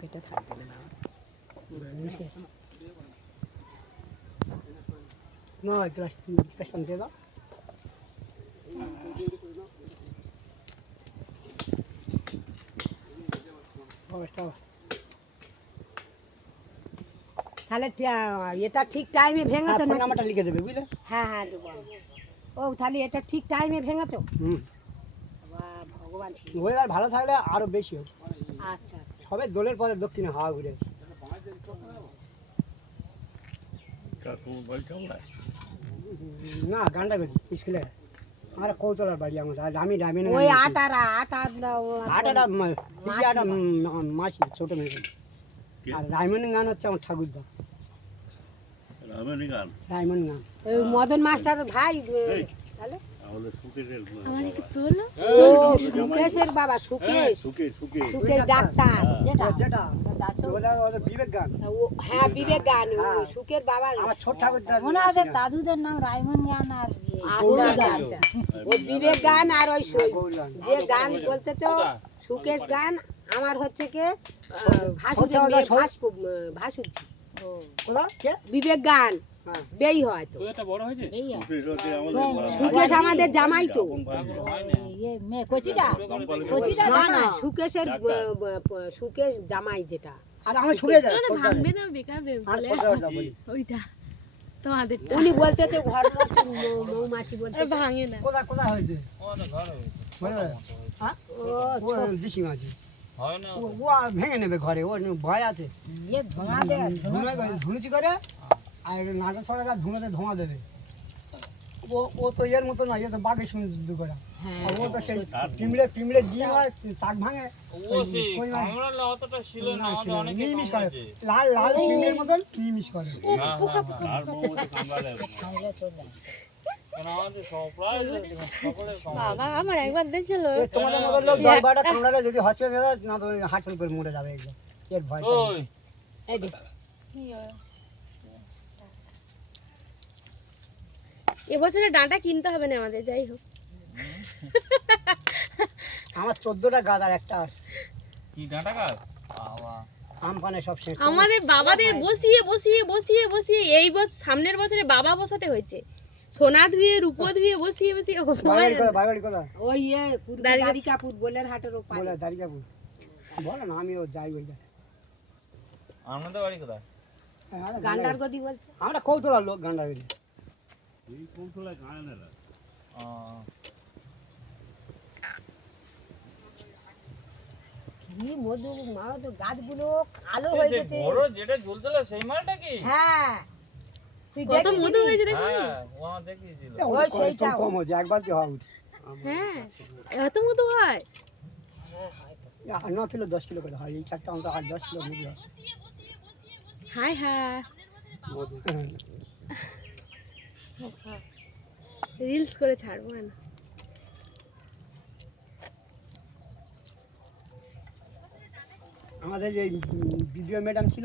পেটে থাকবে না না গ্লাস দিয়ে দাও তাহলে এটা ঠিক টাইমে ভেঙেছো না? নাম্বারটা লিখে দেবে বুঝলে? হ্যাঁ হ্যাঁ দেবো। ও তাহলে এটা ঠিক টাইমে ভেঙেছো? ভগবান ওয়েদার ভালো থাকলে আরো বেশি হবে। আচ্ছা আচ্ছা। সবে দোলের পরে দক্ষিণে হাওয়া ঘুরে না গানটা বেশি স্কুলে আমার কৌতলার বাড়ি আমাদের আর আমি ডাইমেন ওই আটাটা মাসি ছোট মেয়ে আর ডায়মন্ড গান হচ্ছে আমার ঠাকুরদা ডায়মন্ড গান ওই মদন মাস্টার ভাই তাহলে সুকেশের বাবা সুকেশ ডাক্তার যেটা বিবেক গান হ্যাঁ বিবেক গান সুকের বাবা আমার ছোট ঠাকুরদার ওনাদের দাদুদের নাম রায়মন গান আর আচ্ছা ওই বিবেক গান আর ওই যে গান বলতেছো সুকেশ গান আমার হচ্ছে কে ভাসুরজি বিবেক গান বেই হয় তো সুকেশ আমাদের জামাই তো না না সুকেশের সুকেশ জামাই যেটা ভাঙবে না বেকার ওইটা তোমাদের উনি বলতেছে ঘর মৌমাছি বলতে ভাঙে না কোথায় হয়েছে ও ভেঙে নেবে ঘরে ও ভয় আছে ধুনুচি করে আর নাটক ছড়া ধুনোতে ধোঁয়া দেবে ও তো এর মতো না তো বাঘের সঙ্গে যুদ্ধ করা ও তো সেই পিমড়ে ডিম হয় চাক ভাঙে নিমিশ করে লাল লাল পিমড়ের মতন নিমিশ করে আমার একবার দেখছিল তোমাদের মতো লোক দরবারটা কামড়ালে যদি হসপিটালে না তো হার্টের উপর মরে যাবে একদম এর ভয় এবছরে ডাঁটা কিনতে হবে না আমাদের যাই হোক আমার 14টা গাছ আর একটা আছে কি ডাঁটা গাছ বাবা আমফানে সব শেষ আমাদের বাবাদের বসিয়ে বসিয়ে বসিয়ে বসিয়ে এই বছর সামনের বছরে বাবা বসাতে হয়েছে সোনা ধুয়ে রূপো ধুয়ে বসিয়ে বসিয়ে বাইবাড়ি কোথায় ওই দারিকাপুর বোলের হাটের ওপারে বলে দারিকাপুর বলো না আমিও যাই ওই জায়গায় আমাদের বাড়ি কোথায় গান্ডার গদি বলছে আমরা কৌতলার লোক গান্ডার গদি এই কৌতলায় গায় না কি মধু মা তো গাছগুলো কালো হয়ে গেছে বড় যেটা ঝুলছিল সেই মালটা কি হ্যাঁ তুই কত মধু হয়েছে দেখো হ্যাঁ ও আমার দেখিয়েছিল ওই সেইটা কম হচ্ছে একবার কি হওয়া উচিত হ্যাঁ এত মধু হয় আর না কিলো 10 কিলো করে হয় এই চারটা অন্তত 8-10 কিলো মধু হয় হাই হাই রিলস করে ছাড়বো না আমাদের যে ভিডিও ম্যাডাম ছিল